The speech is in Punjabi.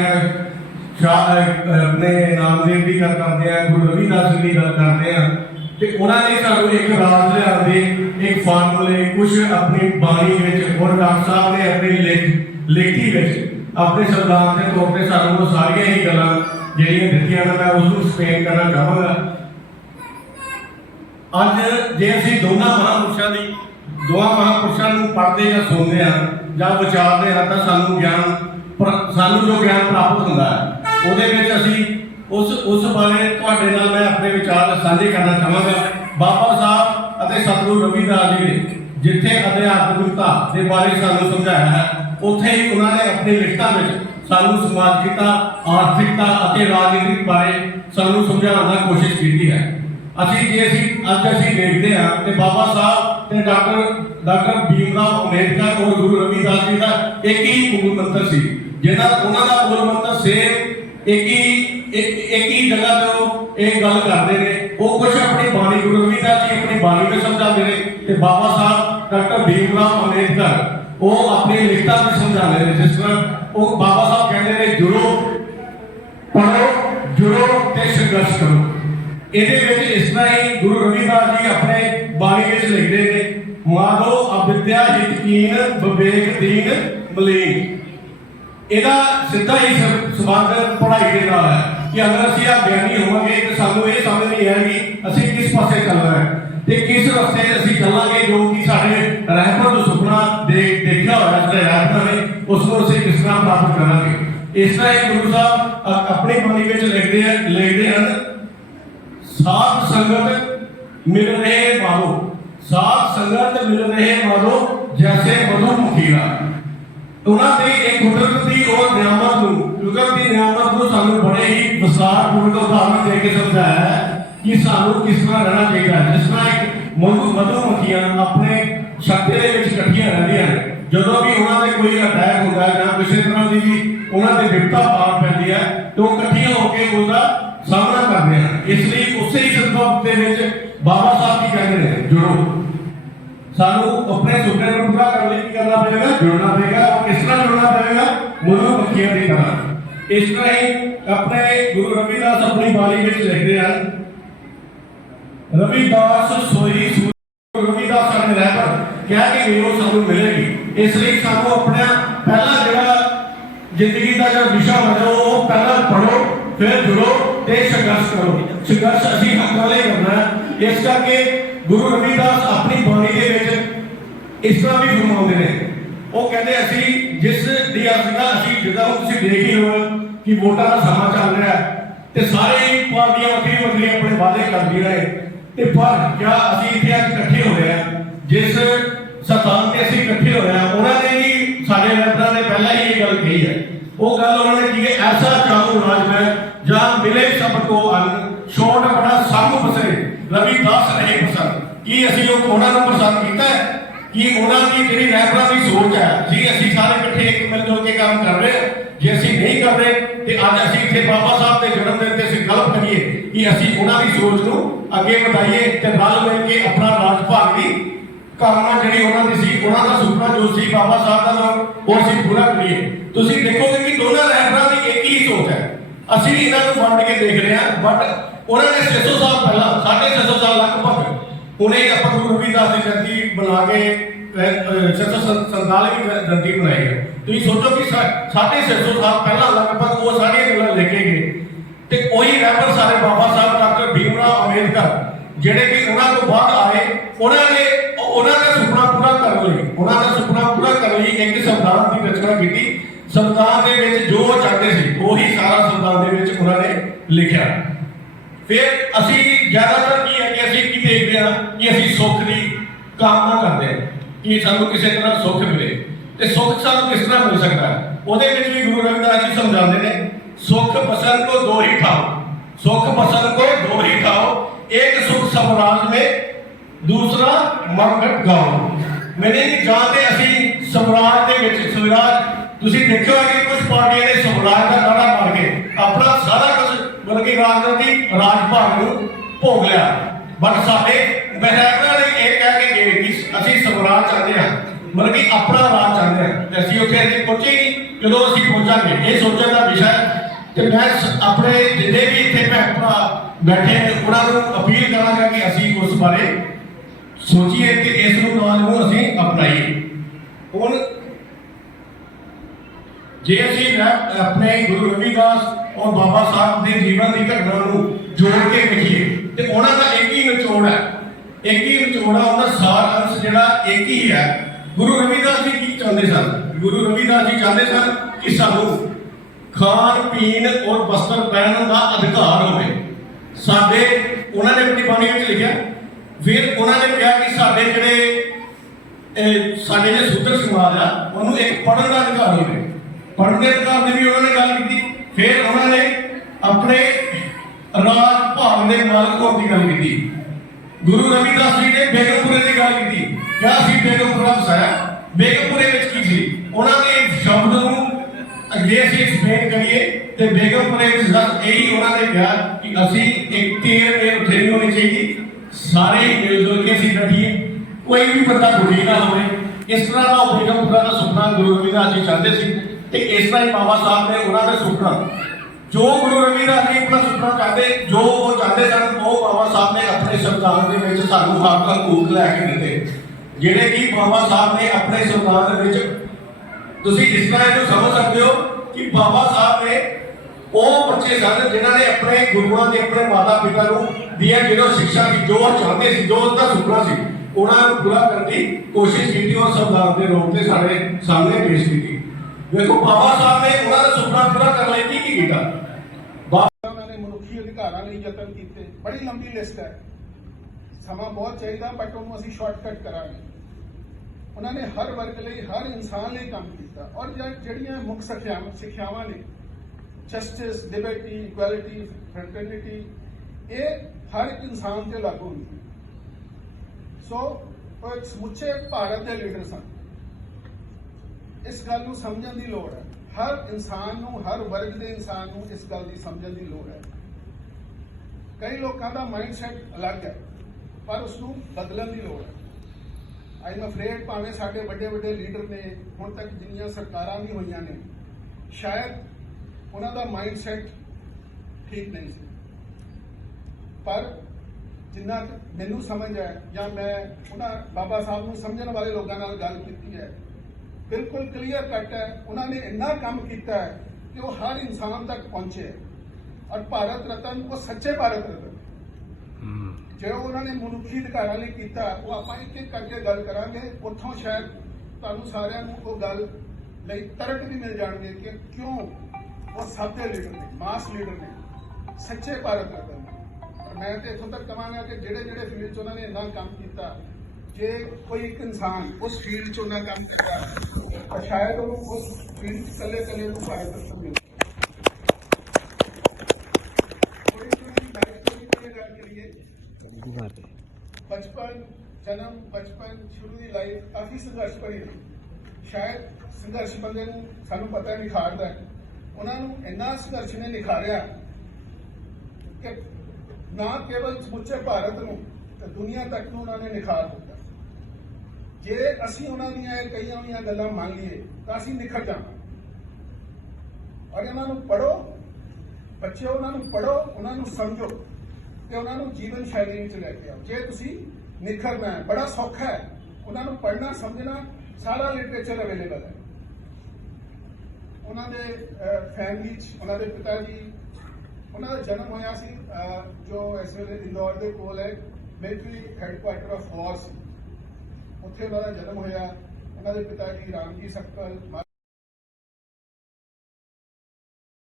ਸ਼ਾਹ ਆਪਣੇ ਨਾਮਦੇਵ ਦੀ ਗੱਲ ਕਰਦੇ ਆ, ਗੁਰੂ ਰਵਿਦਾਸ ਜੀ ਦੀ ਗੱਲ ਕਰਦੇ ਆ। ਤੇ ਉਹਨਾਂ ਨੇ ਸਾਨੂੰ ਇੱਕ ਰਾਜ ਲਿਆਂਦੇ, ਇੱਕ ਫਾਰਮੂਲੇ ਕੁਝ ਆਪਣੀ ਬਾਣੀ ਵਿੱਚ ਔਰ ਡਾਕਟਰ ਸਾਹਿਬ ਨੇ ਆਪਣੀ ਲਿਖ ਲਿਖਤੀ ਵਿੱਚ, ਆਪਣੇ ਸੰਵਿਧਾਨ ਦੇ ਤੌਰ ਤੇ ਸਾਨੂੰ ਉਹ ਸਾਰੀਆਂ ਹੀ ਗੱਲਾਂ ਜਿਹੜੀਆਂ ਦਿੱਤੀਆਂ ਨੇ, ਮੈਂ ਉਸ ਨੂੰ ਸਪੇਨ ਕਰਨਾ ਚਾਹਾਂਗਾ। ਅੱਜ ਜੇ ਅਸੀਂ ਦੋਨਾਂ ਮਹਾਂਪੁਰਸ਼ਾਂ ਦੀ, ਦੋਹਾਂ ਮਹਾਂਪੁਰਸ਼ਾਂ ਨੂੰ ਪੜ੍ਹਦੇ ਜਾਂ ਸੁਣਦੇ ਆ ਜਾਂ ਵਿਚਾਰਦੇ ਆ ਤਾਂ ਸਾਨੂੰ ਗਿਆਨ ਸਾਨੂੰ ਜੋ ਗਿਆਨ ਪ੍ਰਾਪਤ ਹੁੰਦਾ ਹੈ, ਉਹਦੇ ਵਿੱਚ ਅਸੀਂ ਉਸ ਉਸ ਬਾਰੇ ਤੁਹਾਡੇ ਨਾਲ ਮੈਂ ਆਪਣੇ ਵਿਚਾਰ ਸਾਂਝੇ ਕਰਨਾ ਚਾਹਾਂਗਾ। ਬਾਬਾ ਸਾਹਿਬ ਅਤੇ ਸਤਿਗੁਰੂ ਰਵਿਦਾਸ ਜੀ ਨੇ ਜਿੱਥੇ ਅਧਿਆਤਮਿਕਤਾ ਦੇ ਬਾਰੇ ਸਾਨੂੰ ਸਮਝਾਇਆ ਹੈ, ਉੱਥੇ ਹੀ ਉਹਨਾਂ ਨੇ ਆਪਣੇ ਲਿਖਤਾਂ ਵਿੱਚ ਸਾਨੂੰ ਸਮਾਜਿਕਤਾ, ਆਰਥਿਕਤਾ ਅਤੇ ਰਾਜਨੀਤਿਕ ਬਾਰੇ ਸਾਨੂੰ ਸਮਝਾਉਣ ਦੀ ਕੋਸ਼ਿਸ਼ ਕੀਤੀ ਹੈ। ਅਸੀਂ ਜੇ ਅਸੀਂ ਅੱਜ ਅਸੀਂ ਦੇਖਦੇ ਹਾਂ ਤੇ ਬਾਬਾ ਸਾਹਿਬ ਤੇ ਡਾਕਟਰ ਡਾਕਟਰ ਭੀਮਰਾਵ ਅੰਬੇਡਕਰ ਔਰ ਗੁਰੂ ਰਵਿਦਾਸ ਜੀ ਦਾ ਇੱਕ ਹੀ ਮੂਲ ਮੰਤਰ ਸੀ, ਜਿਹਦਾ ਉਹਨਾਂ ਦਾ ਮੂਲ ਮੰਤਰ ਸੇਮ ਇੱਕ ਹੀ ਇੱਕ ਹੀ ਜਗ੍ਹਾ ਤੋਂ ਇਹ ਗੱਲ ਕਰਦੇ ਨੇ। ਉਹ ਕੁਝ ਆਪਣੀ ਬਾਣੀ, ਗੁਰੂ ਰਵਿਦਾਸ ਜੀ ਆਪਣੀ ਬਾਣੀ ਵਿੱਚ ਸਮਝਾਉਂਦੇ ਨੇ ਤੇ ਬਾਬਾ ਸਾਹਿਬ, ਡਾਕਟਰ ਭੀਮਰਾਵ ਅੰਬੇਡਕਰ, ਉਹ ਆਪਣੇ ਲਿਖਤਾਂ ਵਿੱਚ ਸਮਝਾਉਂਦੇ ਨੇ, ਜਿਸ ਤਰ੍ਹਾਂ ਉਹ ਬਾਬਾ ਸਾਹਿਬ ਕਹਿੰਦੇ ਨੇ, ਜੁੜੋ ਪੜੋ ਜੁੜੋ ਤੇ ਸੰਘਰਸ਼ ਕਰੋ। ਇਹਦੇ ਵਿੱਚ ਇਸ ਤਰ੍ਹਾਂ ਹੀ ਗੁਰੂ ਰਵਿਦਾਸ ਜੀ ਆਪਣੇ ਬਾਣੀ ਵਿੱਚ ਲਿਖਦੇ ਨੇ ਮਾਦੋ ਅਵਿਦਿਆ ਹਿਤ ਵਿਵੇਕ ਦੀਨ ਮਲੀਨ। ਇਹਦਾ ਸਿੱਧਾ ਹੀ ਸ- ਪੜ੍ਹਾਈ ਦੇ ਨਾਲ ਹੈ ਕਿ ਅਗਰ ਅਸੀਂ ਆ ਗਿਆਨੀ ਹੋਵਾਂਗੇ ਤਾਂ ਸਾਨੂੰ ਇਹ ਸਮਝ ਨਹੀਂ ਆਏਗੀ ਅਸੀਂ ਕਿਸ ਪਾਸੇ ਚੱਲਣਾ ਹੈ। ਤੇ ਕਿਸ ਰਸਤੇ ਅਸੀਂ ਚੱਲਾਂਗੇ ਜੋ ਕਿ ਸਾਡੇ ਰਹਿਬਰ ਨੂੰ ਸੁਪਨਾ ਦੇਖ ਦੇਖਿਆ ਹੋਇਆ ਜਿਹੜੇ ਰਹਿਬਰ ਨੇ, ਉਸ ਨੂੰ ਅਸੀਂ ਕਿਸ ਤਰ੍ਹਾਂ ਪ੍ਰਾਪਤ ਕਰਾਂਗੇ। ਇਸ ਤਰ੍ਹਾਂ ਹੀ ਗੁਰੂ ਸਾਹਿਬ ਆਪਣੀ ਬਾਣੀ ਵਿੱਚ ਲਿਖਦੇ ਹਨ ਲਿਖਦੇ ਹਨ ਸਾਧ ਸੰਗਤ ਮਿਲ ਰਹੇ ਮਾਰੋ। ਸਾਧ ਸੰਗਤ ਮਿਲ ਰਹੇ ਮਾਰੋ, ਜੈਸੇ ਮਧੂ ਮੁਖੀਰਾ। ਉਹਨਾਂ ਦੇ ਇੱਕ ਕੁਦਰਤ ਦੀ ਉਹ ਨਿਆਮਤ ਨੂੰ ਕੁਦਰਤ ਦੀ ਨਿਆਮਤ ਨੂੰ ਸਾਨੂੰ ਬੜੇ ਹੀ ਵਿਸਥਾਰ ਪੂਰਵਕ ਦੇ ਕੇ ਸਮਝਾਇਆ ਹੈ ਕਿ ਸਾਨੂੰ ਕਿਸ ਤਰ੍ਹਾਂ ਰਹਿਣਾ ਚਾਹੀਦਾ ਹੈ। ਜਿਸ ਤਰ੍ਹਾਂ ਇੱਕ ਮਧੂ ਮੱਖੀਆਂ ਆਪਣੇ ਛੱਤੇ ਦੇ ਵਿੱਚ ਇਕੱਠੀਆਂ ਰਹਿੰਦੀਆਂ ਨੇ। ਜਦੋਂ ਵੀ ਉਹਨਾਂ ਦੇ ਕੋਈ ਅਟੈਕ ਹੁੰਦਾ ਹੈ ਜਾਂ ਕਿਸੇ ਤਰ੍ਹਾਂ ਦੀ ਵੀ ਉਹਨਾਂ ਦੇ ਵਿਪਤਾ ਪਾਰ ਪੈਂਦੀ ਹੈ, ਤੇ ਉਹ ਇਕੱਠੀਆਂ ਹੋ ਕੇ ਉਹਦਾ ਸਾਹਮਣਾ ਕਰਦੇ ਹਨ ਇਸ ਲਈ ਉਸੇ ਹੀ ਸੰਦਰਭ ਦੇ ਵਿੱਚ ਬਾਬਾ ਸਾਹਿਬ ਕੀ ਕਹਿੰਦੇ ਨੇ ਜੁੜੋ ਸਾਨੂੰ ਆਪਣੇ ਸੁਪਨੇ ਨੂੰ ਪੂਰਾ ਕਰਨ ਲਈ ਕੀ ਕਰਨਾ ਪਏਗਾ ਜੁੜਨਾ ਪਏਗਾ ਔਰ ਕਿਸ ਤਰ੍ਹਾਂ ਜੁੜਨਾ ਪਏਗਾ ਮਨੋ ਬੱਚਿਆਂ ਦੀ ਤਰ੍ਹਾਂ ਇਸ ਤਰ੍ਹਾਂ ਹੀ ਆਪਣੇ ਗੁਰੂ ਰਵਿਦਾਸ ਆਪਣੀ ਬਾਣੀ ਵਿੱਚ ਲਿਖਦੇ ਹਨ ਰਵਿਦਾਸ ਸੋਈ ਸੂਰ ਰਵਿਦਾਸ ਸਾਡੇ ਰਹਿਬਰ ਕਿਹਾ ਕਿ ਮੈਨੂੰ ਸਾਨੂੰ ਮਿਲੇਗੀ ਇਸ ਲਈ ਸਾਨੂੰ ਆਪਣਾ ਪਹਿਲਾ ਜਿਹੜਾ ਜ਼ਿੰਦਗੀ ਦਾ ਜਿਹੜਾ ਵਿਸ਼ਾ ਹੈ ਉਹ ਪਹਿਲਾਂ ਪੜੋ ਫਿਰ ਜੁੜੋ ਤੇ ਸੰਘਰਸ਼ ਕਰੋ। ਸੰਘਰਸ਼ ਅਸੀਂ ਹੱਕਾਂ ਲਈ ਕਰਨਾ ਇਸ ਕਰਕੇ ਗੁਰੂ ਰਵਿਦਾਸ ਆਪਣੀ ਬਾਣੀ ਦੇ ਵਿੱਚ ਇਸ ਤਰ੍ਹਾਂ ਵੀ ਫਰਮਾਉਂਦੇ ਨੇ। ਉਹ ਕਹਿੰਦੇ ਅਸੀਂ ਜਿਸ ਦੀ ਅਸਲਾ ਅਸੀਂ ਜਿੱਦਾਂ ਤੁਸੀਂ ਦੇਖ ਹੀ ਹੋ ਕਿ ਵੋਟਾਂ ਦਾ ਸਮਾਂ ਚੱਲ ਰਿਹਾ ਤੇ ਸਾਰੇ ਪਾਰਟੀਆਂ ਵੱਖਰੀ ਵੱਖਰੀ ਆਪਣੇ ਵਾਅਦੇ ਕਰਦੀ ਰਹੇ। ਤੇ ਪਰ ਕਿਆ ਅਸੀਂ ਇੱਥੇ ਅੱਜ ਇਕੱਠੇ ਹੋਏ ਆ ਜਿਸ ਸਥਾਨ ਤੇ ਅਸੀਂ ਇਕੱਠੇ ਹੋਏ ਆ ਉਹਨਾਂ ਨੇ ਵੀ ਸਾਡੇ ਲੈਬਰਾਂ ਨੇ ਪਹਿਲਾਂ ਹੀ ਇਹ ਗੱਲ ਕਹੀ ਹੈ। ਉਹ ਗੱਲ ਉਹਨਾਂ ਨੇ ਕੀ ਹੈ, ਐਸਾ ਚਾਹੂ ਰਾਜ ਮਿਲੇ ਸਭ ਕੋ ਅੰਨ ਛੋੜ ਬੜਾ ਸਭ ਪਸਰੇ ਰਵਿਦਾਸ ਨਹੀਂ ਕੀ ਅਸੀਂ ਉਹ ਉਹਨਾਂ ਨੂੰ ਪਸੰਦ ਕੀਤਾ ਕਿ ਉਹਨਾਂ ਦੀ ਜਿਹੜੀ ਰਹਿਬਰਾਂ ਦੀ ਸੋਚ ਹੈ, ਜੀ ਅਸੀਂ ਸਾਰੇ ਇਕੱਠੇ ਇੱਕ ਮਿਲ ਜੁਲ ਕੇ ਕੰਮ ਕਰ ਰਹੇ ਹਾਂ ਜੇ ਅਸੀਂ ਨਹੀਂ ਕਰ ਰਹੇ, ਤੇ ਅੱਜ ਅਸੀਂ ਇੱਥੇ ਬਾਬਾ ਸਾਹਿਬ ਦੇ ਜਨਮ ਦਿਨ ਤੇ ਸੰਕਲਪ ਕਰੀਏ, ਕਿ ਅਸੀਂ ਉਹਨਾਂ ਦੀ ਸੋਚ ਨੂੰ ਅੱਗੇ ਵਧਾਈਏ ਤੇ ਰਲ ਮਿਲ ਕੇ ਆਪਣਾ ਰਾਜ ਭਾਗ ਦੀ ਕਾਮਨਾ ਜਿਹੜੀ ਉਹਨਾਂ ਦੀ ਸੀ, ਉਹਨਾਂ ਦਾ ਸੁਪਨਾ ਜੋ ਸੀ, ਬਾਬਾ ਸਾਹਿਬ ਦਾ ਉਹ ਅਸੀਂ ਪੂਰਾ ਕਰੀਏ। ਤੁਸੀਂ ਦੇਖੋਗੇ ਕਿ ਦੋਨਾਂ ਰਹਿਬਰਾਂ ਦੀ ਇੱਕ ਹੀ ਸੋਚ ਅਸੀਂ ਵੀ ਇਹਨਾਂ ਨੂੰ ਵੰਡ ਕੇ ਦੇਖ ਰਹੇ ਹਾਂ ਬਟ ਉਹਨਾਂ ਨੇ 600 ਸਾਲ ਪਹਿਲਾਂ 650 ਸਾਲ ਲਗਭਗ ਉਹਨੇ ਆਪਾਂ ਗੁਰੂ ਰਵਿਦਾਸ ਦੀ ਜਯੰਤੀ ਬਣਾ ਕੇ 647 ਦੀ ਜਯੰਤੀ ਬਣਾਈ ਹੈ। ਤੁਸੀਂ ਸੋਚੋ ਕਿ 650 ਸਾਲ ਪਹਿਲਾਂ ਲਗਭਗ ਉਹ ਸਾਰੀਆਂ ਗੱਲਾਂ ਲੈ ਗਏ। ਤੇ ਉਹੀ ਰਹਿਬਰ ਸਾਰੇ ਬਾਬਾ ਸਾਹਿਬ ਡਾਕਟਰ ਭੀਮਰਾਵ ਅੰਬੇਦਕਰ, ਜਿਹੜੇ ਕਿ ਉਹਨਾਂ ਤੋਂ ਬਾਅਦ ਆਏ, ਉਹਨਾਂ ਨੇ ਉਹ- ਉਹਨਾਂ ਦਾ ਸੁਪਨਾ ਪੂਰਾ ਕਰਨ ਲਈ ਉਹਨਾਂ ਦਾ ਸੁਪਨਾ ਪੂਰਾ ਕਰਨ ਲਈ ਇੱਕ ਸੰਵਿਧਾਨ ਦੀ ਰਚਨਾ ਕੀਤੀ ਸੰਵਿਧਾਨ ਦੇ ਵਿੱਚ ਜੋ ਉਹ ਚਾਹਦੇ ਸੀ ਉਹੀ ਸਾਰਾ ਸੰਵਿਧਾਨ ਦੇ ਵਿੱਚ ਉਹਨਾਂ ਨੇ ਲਿਖਿਆ ਫਿਰ ਅਸੀਂ ਜ਼ਿਆਦਾਤਰ ਕੀ ਹੈ ਕਿ ਅਸੀਂ ਕੀ ਦੇਖਦੇ ਹਾਂ ਕਿ ਅਸੀਂ ਸੁੱਖ ਦੀ ਕਾਮਨਾ ਕਰਦੇ ਹਾਂ ਕਿ ਸਾਨੂੰ ਕਿਸੇ ਤਰ੍ਹਾਂ ਸੁੱਖ ਮਿਲੇ। ਤੇ ਸੁੱਖ ਸਾਨੂੰ ਕਿਸ ਤਰ੍ਹਾਂ ਮਿਲ ਸਕਦਾ ਹੈ? ਉਹਦੇ ਵਿੱਚ ਵੀ ਗੁਰੂ ਰਵਿਦਾਸ ਜੀ ਸਮਝਾਉਂਦੇ ਨੇ, ਸੁੱਖ ਪਸੰਦ ਕੋ ਦੋ ਹੀ ਠਾਓ। ਸੁੱਖ ਪਸੰਦ ਕੋ ਦੋ ਹੀ ਠਾਓ। ਇੱਕ ਸੁਖ ਸਵਰਾਜ में ਦੂਸਰਾ ਮੰਗਟ ਗਾਓ। ਮੈਨੇ ਕਿ ਜਾਂ ਤੇ ਅਸੀਂ ਸਵਰਾਜ ਦੇ ਵਿੱਚ ਸਵਰਾਜ, ਤੁਸੀਂ ਦੇਖਿਓ ਕਿ ਕੁਝ ਪਾਰਟੀਆਂ ਨੇ ਸਵਰਾਜ ਦਾ ਨਾਰਾ ਮਾਰ ਕੇ ਆਪਣਾ ਸਾਰਾ ਕੁਝ ਮਤਲਬ ਕਿ ਰਾਜਨੀਤੀ ਰਾਜ ਭਾਗ ਨੂੰ ਭੋਗ ਲਿਆ। ਬਟ ਸਾਡੇ ਬਹਿਰਾਗਰਾ ਨੇ ਇਹ ਕਹਿ ਕੇ ਗਏ ਕਿ ਅਸੀਂ ਸਵਰਾਜ ਚਾਹੁੰਦੇ ਹਾਂ। ਮਤਲਬ ਕਿ ਆਪਣਾ ਰਾਜ ਚਾਹੁੰਦੇ ਹਾਂ। ਤੇ ਅਸੀਂ ਉੱਥੇ ਅਜੇ ਪਹੁੰਚੇ ਹੀ ਨਹੀਂ। ਕਦੋਂ ਅਸੀਂ ਪਹੁੰਚਾਂਗੇ, ਇਹ ਸੋਚਣ ਦਾ ਵਿਸ਼ਾ ਹੈ ਤੇ ਮੈਂ ਆਪਣੇ ਜਿੰਨੇ ਵੀ ਇੱਥੇ ਭੈਣ ਭਰਾ ਬੈਠੇ ਉਹਨਾਂ ਨੂੰ ਅਪੀਲ ਕਰਾਂਗਾ ਕਿ ਅਸੀਂ ਉਸ ਬਾਰੇ ਸੋਚੀਏ ਕਿ ਇਸ ਨੂੰ ਨਵਾਜ਼ ਨੂੰ ਅਸੀਂ ਅਪਣਾਈਏ। ਹੁਣ ਜੇ ਅਸੀਂ ਆਪਣੇ ਗੁਰੂ ਰਵਿਦਾਸ ਔਰ ਬਾਬਾ ਸਾਹਿਬ ਦੇ ਜੀਵਨ ਦੀ ਘਟਨਾ ਨੂੰ ਜੋੜ ਕੇ ਵੇਖੀਏ, ਤੇ ਉਹਨਾਂ ਦਾ ਇੱਕ ਹੀ ਨਿਚੋੜ ਹੈ। ਇੱਕ ਹੀ ਨਿਚੋੜ ਹੈ ਸਾਰ ਅੰਸ਼ ਜਿਹੜਾ ਇੱਕ ਹੀ ਹੈ। ਗੁਰੂ ਰਵਿਦਾਸ ਜੀ ਕੀ ਚਾਹੁੰਦੇ ਸਨ? ਗੁਰੂ ਰਵਿਦਾਸ ਜੀ ਚਾਹੁੰਦੇ ਸਨ ਕਿ ਸਾਨੂੰ ਖਾਣ, ਪੀਣ ਔਰ ਵਸਤਰ ਪਹਿਨਣ ਦਾ ਅਧਿਕਾਰ ਹੋਵੇ। ਸਾਡੇ, ਉਹਨਾਂ ਨੇ ਆਪਣੀ ਬਾਣੀ ਵਿੱਚ ਲਿਖਿਆ, ਫਿਰ ਉਹਨਾਂ ਨੇ ਕਿਹਾ ਕਿ ਸਾਡੇ ਜਿਹੜੇ ਸਾਡੇ ਜਿਹੜੇ ਸੁੱਧਰ ਸਮਾਜ ਆ, ਉਹਨੂੰ ਇੱਕ ਪੜ੍ਹਨ ਦਾ ਅਧਿਕਾਰ ਹੋਵੇ। ਪੜ੍ਹਨ ਦੇ ਅਧਿਕਾਰ ਦੀ ਵੀ ਉਹਨਾਂ ਨੇ ਗੱਲ ਕੀਤੀ, ਫਿਰ ਉਹਨਾਂ ਨੇ ਆਪਣੇ ਰਾਜ ਭਾਗ ਦੇ ਮਾਲਕ ਹੋਣ ਦੀ ਗੱਲ ਕੀਤੀ। ਗੁਰੂ ਰਵਿਦਾਸ ਜੀ ਨੇ ਬੇਗਮਪੁਰੇ ਦੀ ਗੱਲ ਕੀਤੀ। ਕਿਹਾ ਸੀ ਬੇਗਮਪੁਰਾ ਵਸਾਇਆ ਬੇਗਮਪੁਰੇ ਵਿੱਚ ਕੀ ਸੀ? ਉਹਨਾਂ ਨੇ ਸ਼ਬਦ ਨੂੰ ਅੱਗੇ ਅਸੀਂ ਐਕਸਪਲੇਨ ਕਰੀਏ ਤੇ ਬੇਗਮਪੁਰੇ ਵਿੱਚ ਸਰ ਇਹੀ ਉਹਨਾਂ ਨੇ ਕਿਹਾ ਕਿ ਅਸੀਂ ਇੱਕ ਤੀਰ ਦੇ ਉੱਥੇ ਨਹੀਂ ਹੋਣੀ ਚਾਹੀਦੀ। ਸਾਰੇ ਹੀ ਕੇ ਅਸੀਂ ਬੈਠੀਏ। ਕੋਈ ਵੀ ਬੰਦਾ ਦੁਖੀ ਨਾ ਹੋਵੇ। ਇਸ ਤਰ੍ਹਾਂ ਦਾ ਉਹ ਬੇਗਮਪੁਰਾ ਦਾ ਸੁਪਨਾ ਗੁਰੂ ਰਵਿਦਾਸ ਜੀ ਚਾਹੁੰਦੇ ਸੀ। ਤੇ ਇਸ ਤਰ੍ਹਾਂ ਹੀ ਬਾਬਾ ਸਾਹਿਬ ਨੇ ਉਹਨਾਂ ਦਾ ਸੁਪਨਾ ਜੋ ਗੁਰੂ ਰਵਿਦਾਸ ਜੀ ਆਪਣਾ ਸੁਪਨਾ ਚਾਹਦੇ, ਜੋ ਉਹ ਚਾਹਦੇ ਸਨ, ਉਹ ਬਾਬਾ ਸਾਹਿਬ ਨੇ ਆਪਣੇ ਸੰਵਿਧਾਨ ਦੇ ਵਿੱਚ ਸਾਨੂੰ ਹੱਕ ਹਕੂਕ ਲੈ ਕੇ ਦਿੱਤੇ। ਜਿਹੜੇ ਕਿ ਬਾਬਾ ਸਾਹਿਬ ਨੇ ਆਪਣੇ ਸੰਵਿਧਾਨ ਦੇ ਵਿੱਚ, ਤੁਸੀਂ ਇਸ ਤਰ੍ਹਾਂ ਇਹਨੂੰ ਸਮਝ ਸਕਦੇ ਹੋ ਕਿ ਬਾਬਾ ਸਾਹਿਬ ਨੇ ਉਹ ਬੱਚੇ ਸਨ ਜਿਨ੍ਹਾਂ ਨੇ ਆਪਣੇ ਗੁਰੂਆਂ ਦੇ, ਆਪਣੇ ਮਾਤਾ ਪਿਤਾ ਨੂੰ ਦੀਆਂ ਜਿਹੜਾ ਸਿੱਖਿਆ ਸੀ, ਜੋ ਉਹ ਚਾਹੁੰਦੇ ਸੀ, ਜੋ ਉਹਦਾ ਸੁਪਨਾ ਸੀ, ਉਹਨਾਂ ਨੂੰ ਪੂਰਾ ਕਰਨ ਦੀ ਕੋਸ਼ਿਸ਼ ਕੀਤੀ ਔਰ ਸੰਵਿਧਾਨ ਦੇ ਰੂਪ ਤੇ ਸਾਡੇ ਸਾਹਮਣੇ ਪੇਸ਼ ਕੀਤੀ। ਵੇਖੋ ਬਾਬਾ ਸਾਹਿਬ ਨੇ ਉਹਨਾਂ ਦਾ ਸੁਪਨਾ ਪੂਰਾ ਕਰਨ ਲਈ ਕੀ ਕੀ ਕੀਤਾ? ਉਹਨਾਂ ਨੇ ਮਨੁੱਖੀ ਅਧਿਕਾਰਾਂ ਲਈ ਯਤਨ ਕੀਤੇ। ਬੜੀ ਲੰਬੀ ਲਿਸਟ ਹੈ। ਸਮਾਂ ਬਹੁਤ ਚਾਹੀਦਾ ਬਟ ਉਹਨੂੰ ਅਸੀਂ ਸ਼ਾਰਟਕਟ ਕਰਾਂਗੇ। ਉਹਨਾਂ ਨੇ ਹਰ ਵਰਗ ਲਈ, ਹਰ ਇਨਸਾਨ ਲਈ ਕੰਮ ਕੀਤਾ। ਔਰ ਜਿਹੜੀਆਂ ਮੁੱਖ ਸਿੱਖਿਆਵਾਂ ਸਿੱਖਿਆਵਾਂ ਨੇ ਜਸਟਿਸ ਲਿਬਰਟੀ ਇਕੁਐਲਿਟੀ ਫ੍ਰੈਟਰਨਿਟੀ ਇਹ ਹਰ ਇਨਸਾਨ ਤੇ ਲਾਗੂ ਹੁੰਦੀ ਸੋ ਉਹ ਸਮੁੱਚੇ ਭਾਰਤ ਦੇ ਲੀਡਰ ਸਨ ਇਸ ਗੱਲ ਨੂੰ ਸਮਝਣ ਦੀ ਲੋੜ ਹੈ। ਹਰ ਇਨਸਾਨ ਨੂੰ, ਹਰ ਵਰਗ ਦੇ ਇਨਸਾਨ ਨੂੰ ਇਸ ਗੱਲ ਦੀ ਸਮਝਣ ਦੀ ਲੋੜ ਹੈ। ਕਈ ਲੋਕਾਂ ਦਾ ਮਾਈਂਡਸੈਟ ਅਲੱਗ ਹੈ, ਪਰ ਉਸ ਨੂੰ ਬਦਲਣ ਦੀ ਲੋੜ ਹੈ। ਆਈ ਐਮ ਅਫਰੇਡ ਭਾਵੇਂ ਸਾਡੇ ਵੱਡੇ ਵੱਡੇ ਲੀਡਰ ਨੇ, ਹੁਣ ਤੱਕ ਜਿੰਨੀਆਂ ਸਰਕਾਰਾਂ ਵੀ ਹੋਈਆਂ ਨੇ, ਸ਼ਾਇਦ ਉਹਨਾਂ ਦਾ ਮਾਈਂਡਸੈਟ ਠੀਕ ਨਹੀਂ ਸੀ। ਪਰ ਜਿੰਨਾ ਕੁ ਮੈਨੂੰ ਸਮਝ ਹੈ ਜਾਂ ਮੈਂ ਉਹਨਾਂ ਬਾਬਾ ਸਾਹਿਬ ਨੂੰ ਸਮਝਣ ਵਾਲੇ ਲੋਕਾਂ ਨਾਲ ਗੱਲ ਕੀਤੀ ਹੈ ਬਿਲਕੁਲ ਕਲੀਅਰ ਕੱਟ ਹੈ। ਉਹਨਾਂ ਨੇ ਇੰਨਾ ਕੰਮ ਕੀਤਾ ਹੈ ਕਿ ਉਹ ਹਰ ਇਨਸਾਨ ਤੱਕ ਪਹੁੰਚੇ ਹੈ। ਔਰ ਭਾਰਤ ਰਤਨ ਉਹ ਸੱਚੇ ਭਾਰਤ ਰਤਨ। ਜੋ ਉਹਨਾਂ ਨੇ ਮਨੁੱਖੀ ਅਧਿਕਾਰਾਂ ਲਈ ਕੀਤਾ ਉਹ ਆਪਾਂ ਇੱਕ ਇੱਕ ਕਰਕੇ ਗੱਲ ਕਰਾਂਗੇ। ਉੱਥੋਂ ਸ਼ਾਇਦ ਤੁਹਾਨੂੰ ਸਾਰਿਆਂ ਨੂੰ ਉਹ ਗੱਲ ਲਈ ਤਰਕ ਵੀ ਮਿਲ ਜਾਣਗੇ ਕਿ ਕਿਉਂ ਉਹ ਸਭ ਦੇ ਲੀਡਰ ਨੇ ਮਾਸ ਲੀਡਰ ਨੇ ਸੱਚੇ ਭਾਰਤ ਰਤਨ ਮੈਂ ਤੇ ਇੱਥੋਂ ਤੱਕ ਕਹਾਂਗਾ ਕਿ ਜਿਹੜੇ ਜਿਹੜੇ ਫੀਲਡ 'ਚ ਉਹਨਾਂ ਨੇ ਇੰਨਾ ਕੰਮ ਕੀਤਾ ਜੇ ਕੋਈ ਇੱਕ ਇਨਸਾਨ ਉਸ ਫੀਲਡ 'ਚ ਉਹਨਾਂ ਕੰਮ ਕਰਦਾ ਤਾਂ ਸ਼ਾਇਦ ਉਹਨੂੰ ਉਸ ਫੀਲਡ 'ਚ ਇਕੱਲੇ ਇਕੱਲੇ ਨੂੰ ਭਾਰਤ ਰਤਨ ਮਿਲੇ ਬਚਪਨ, ਜਨਮ, ਬਚਪਨ, ਸ਼ੁਰੂ ਦੀ ਲਾਈਫ ਕਾਫੀ ਸੰਘਰਸ਼ ਭਰੀ ਸ਼ਾਇਦ ਸੰਘਰਸ਼ ਬੰਦੇ ਨੂੰ ਸਾਨੂੰ ਪਤਾ ਨਹੀਂ ਨਿਖਾਰਦਾ ਉਹਨਾਂ ਨੂੰ ਇੰਨਾ ਸੰਘਰਸ਼ ਨੇ ਨਿਖਾਰਿਆ ਕਿ ਨਾ ਕੇਵਲ ਸਮੁੱਚੇ ਭਾਰਤ ਨੂੰ, ਤੇ ਦੁਨੀਆ ਤੱਕ ਨੂੰ ਉਹਨਾਂ ਨੇ ਨਿਖਾਰ ਦਿੱਤਾ। ਜੇ ਅਸੀਂ ਉਹਨਾਂ ਦੀਆਂ ਇਹ ਕਹੀਆਂ ਹੋਈਆਂ ਗੱਲਾਂ ਮੰਨ ਲਈਏ, ਤਾਂ ਅਸੀਂ ਨਿਖਰ ਜਾਵਾਂਗੇ। ਔਰ ਇਹਨਾਂ ਨੂੰ ਪੜੋ ਬੱਚੇ ਉਹਨਾਂ ਨੂੰ ਪੜੋ ਉਹਨਾਂ ਨੂੰ ਸਮਝੋ ਤੇ ਉਹਨਾਂ ਨੂੰ ਜੀਵਨ ਸ਼ੈਲੀ ਵਿੱਚ ਲੈ ਕੇ ਆਓ। ਜੇ ਤੁਸੀਂ ਨਿਖਰਨਾ ਹੈ ਬੜਾ ਸੌਖਾ ਹੈ। ਉਹਨਾਂ ਨੂੰ ਪੜ੍ਹਨਾ, ਸਮਝਣਾ, ਸਾਰਾ ਲਿਟਰੇਚਰ ਅਵੇਲੇਬਲ ਹੈ। ਉਹਨਾਂ ਦੇ ਫੈਮਿਲੀ ਚ, ਉਹਨਾਂ ਦੇ ਪਿਤਾ ਜੀ, ਉਹਨਾਂ ਦਾ ਜਨਮ ਹੋਇਆ ਸੀ ਜੋ ਇਸ ਵੇਲੇ ਇੰਦੌਰ ਦੇ ਕੋਲ ਹੈ ਮਿਲਟਰੀ ਹੈੱਡਕੁਆਰਟਰ ਆਫ ਵਾਰ ਸੀ। ਉੱਥੇ ਉਹਨਾਂ ਦਾ ਜਨਮ ਹੋਇਆ। ਉਹਨਾਂ ਦੇ ਪਿਤਾ ਜੀ ਰਾਮਜੀ ਸਕਲ